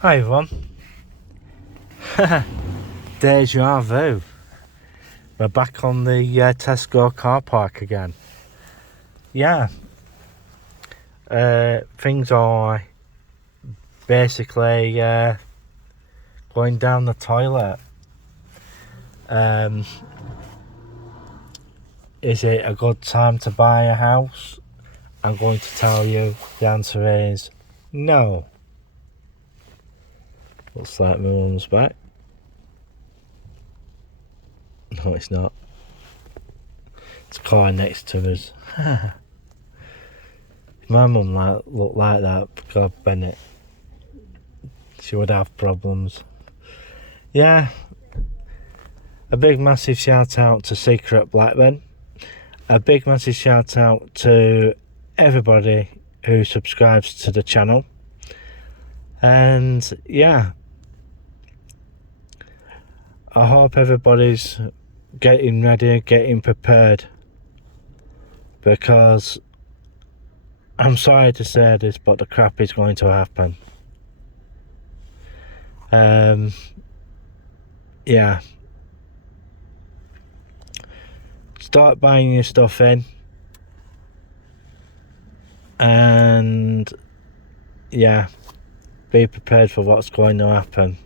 Hi everyone. Deja vu. We're back on the Tesco car park again. Yeah. Things are basically going down the toilet. Is it a good time to buy a house? I'm going to tell you the answer is no. Looks like my mum's back. No, it's not. It's a car next to us. If my mum looked like that, God Bennett, she would have problems. Yeah. A big massive shout out to Secret Blackburn. A big massive shout out to everybody who subscribes to the channel. And yeah, I hope everybody's getting ready, getting prepared, because I'm sorry to say this, but the crap is going to happen. Yeah. Start buying your stuff in, and yeah, be prepared for what's going to happen.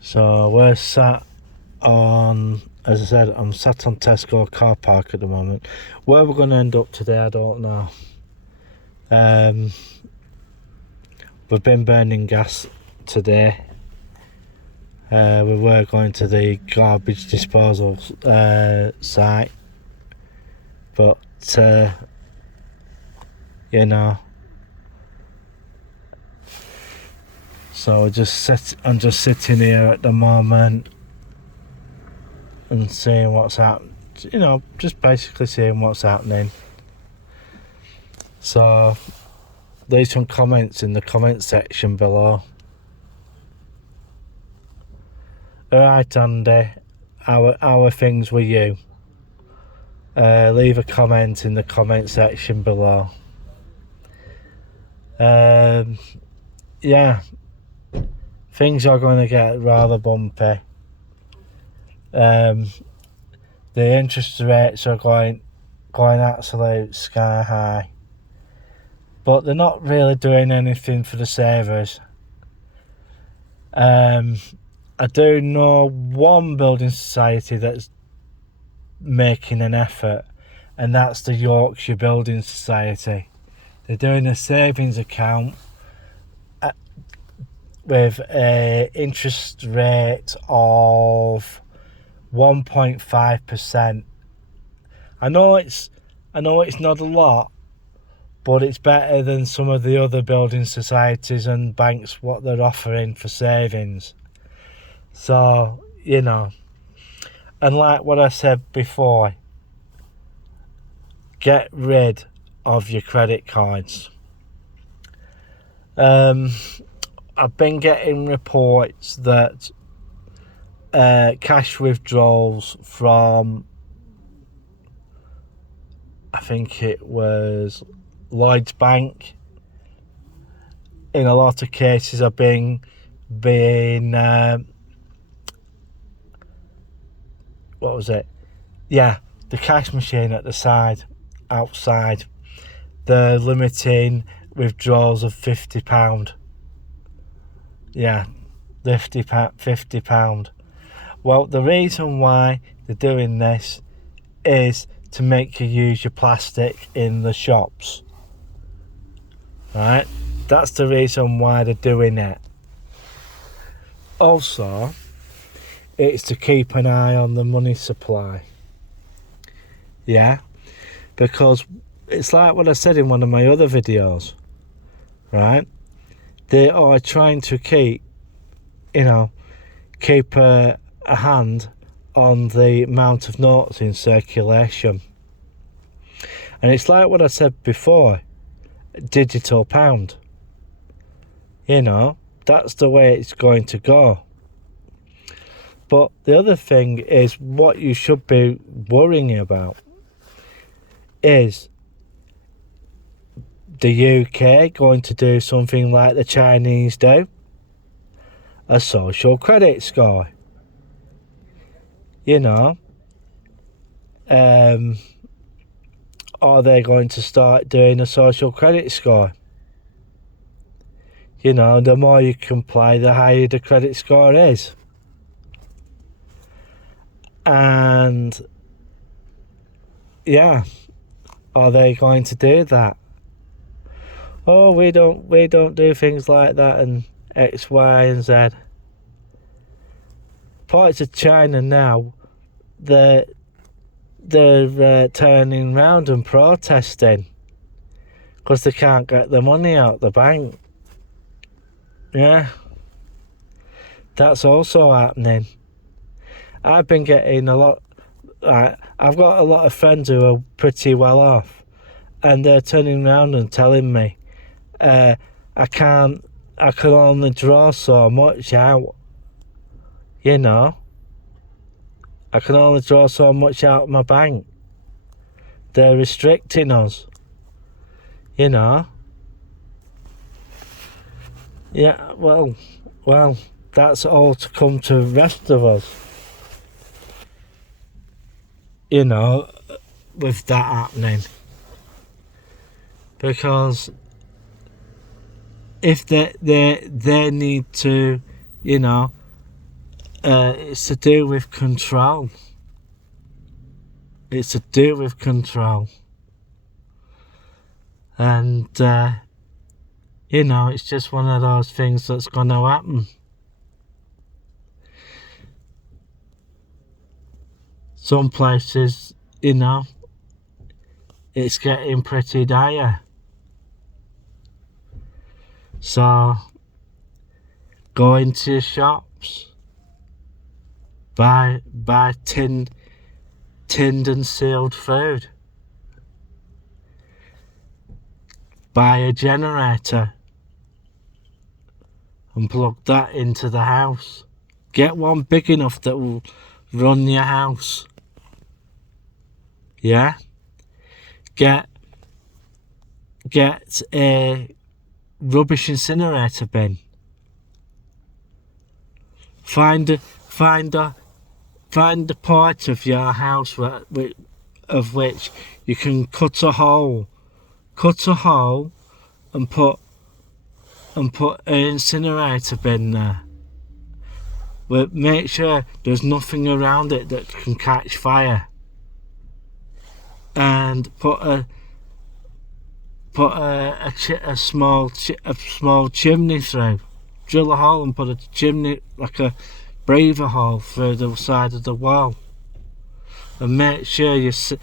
So we're sat on, as I said, I'm sat on Tesco car park at the moment. Where we're going to end up today, I don't know. We've been burning gas today. We were going to the garbage disposal site, but you know, so I'm just sitting here at the moment and seeing what's happening. You know, just basically seeing what's happening. So leave some comments in the comment section below. Alright, Andy, how are things with you? Leave a comment in the comment section below. Yeah, things are going to get rather bumpy. The interest rates are going absolute sky high, but they're not really doing anything for the savers. I do know one building society that's making an effort, and that's the Yorkshire Building Society. They're doing a savings account with a interest rate of 1.5%. I know it's not a lot, but it's better than some of the other building societies and banks what they're offering for savings. So, you know, and like what I said before, get rid of your credit cards. I've been getting reports that cash withdrawals from, I think it was Lloyds Bank, in a lot of cases are being what was it? Yeah, the cash machine at the outside, they're limiting withdrawals of £50. Yeah, £50. Well, the reason why they're doing this is to make you use your plastic in the shops. Right? That's the reason why they're doing it. Also, it's to keep an eye on the money supply. Yeah? Because it's like what I said in one of my other videos. Right? They are trying to keep a hand on the amount of notes in circulation. And it's like what I said before, digital pound. You know, that's the way it's going to go. But the other thing is, what you should be worrying about is the UK going to do something like the Chinese do? A social credit score. You know, are they going to start doing a social credit score? You know, the more you can play, the higher the credit score is. And yeah, are they going to do that? Oh, we don't do things like that and X, Y, and Z. Parts of China now, they're turning round and protesting because they can't get the money out the bank. Yeah, that's also happening. I've been getting a lot. I've got a lot of friends who are pretty well off, and they're turning around and telling me, I can only draw so much out. You know, I can only draw so much out of my bank. They're restricting us. You know. Yeah, well, that's all to come to the rest of us. You know, with that happening. Because if they need to, you know, it's to do with control. It's to do with control. And, you know, it's just one of those things that's going to happen. Some places, you know, it's getting pretty dire. So, go into shops, buy tinned and sealed food. Buy a generator and plug that into the house. Get one big enough that will run your house. Yeah? Get a rubbish incinerator bin. Find a part of your house of which you can cut a hole and put an incinerator bin there. But make sure there's nothing around it that can catch fire. And put a small chimney through. Drill a hole and put a chimney, like a breather hole, through the side of the wall. And make sure you seal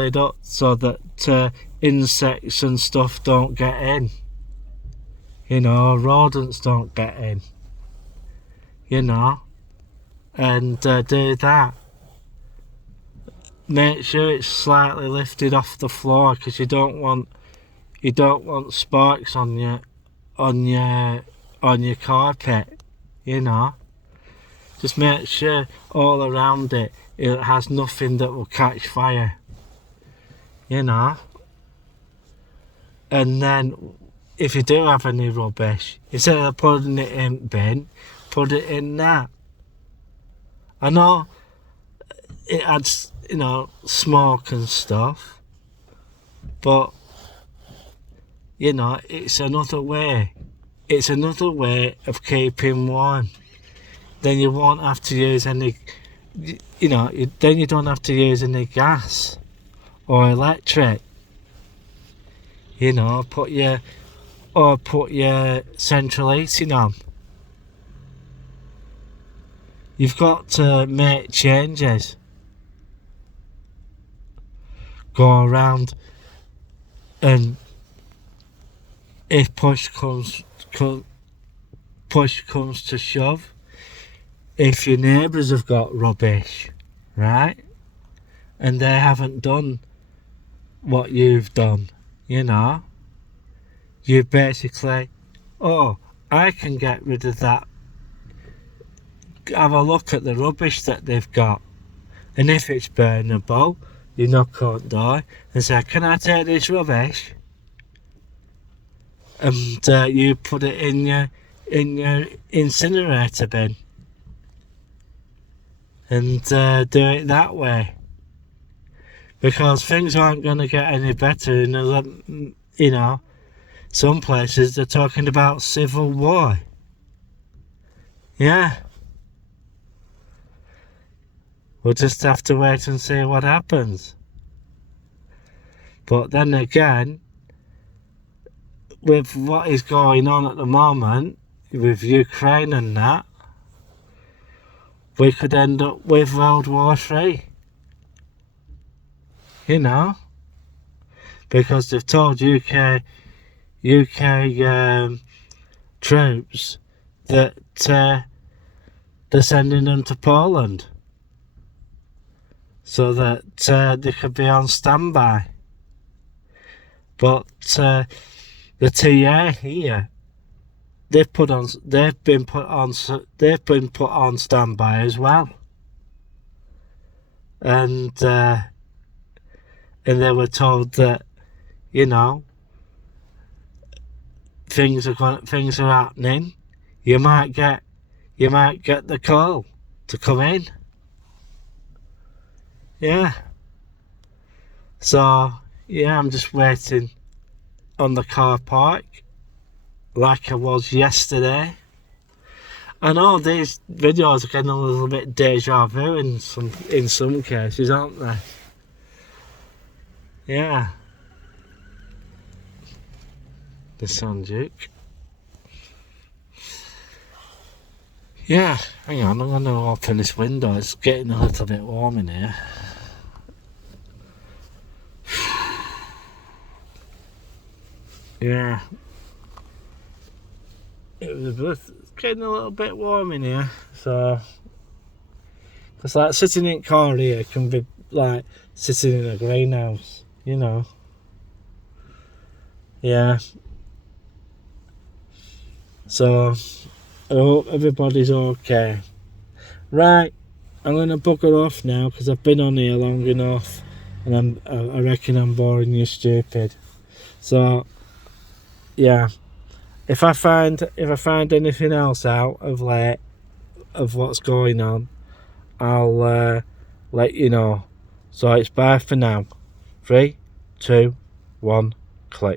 it up so that insects and stuff don't get in. You know, rodents don't get in. You know, and do that. Make sure it's slightly lifted off the floor, because you don't want sparks on your carpet. You know, just make sure all around it has nothing that will catch fire. You know, and then if you do have any rubbish, instead of putting it in bin, put it in that. I know it adds, you know, smoke and stuff, but you know, it's another way of keeping warm. Then you won't have to use any, you know, then you don't have to use any gas or electric. You know, put your central heating on. You've got to make changes. Go around, and if push comes to shove, if your neighbours have got rubbish, right, and they haven't done what you've done, you know, you basically, oh, I can get rid of that. Have a look at the rubbish that they've got, and if it's burnable, You knock on the door and say, "Can I take this rubbish?" And you put it in your incinerator bin, and do it that way. Because things aren't going to get any better in some places they're talking about civil war. Yeah. We'll just have to wait and see what happens. But then again, with what is going on at the moment, with Ukraine and that, we could end up with World War III. Because they've told UK troops that they're sending them to Poland so that they could be on standby. But the TA here, they've been put on standby as well, and they were told that things are happening. You might get the call to come in. Yeah. So yeah, I'm just waiting on the car park like I was yesterday. I know these videos are getting a little bit deja vu in some cases, aren't they? Yeah. The Sun Duke. Yeah, hang on, I'm going to open this window. It's getting a little bit warm in here. Yeah. It's getting a little bit warm in here, so it's like sitting in car here can be like sitting in a greenhouse, Yeah. So I hope everybody's okay. Right, I'm gonna bugger off now because I've been on here long enough, and I reckon I'm boring you stupid. So yeah, if I find anything else out of what's going on, I'll let you know. So it's bye for now. 3, 2, 1, click.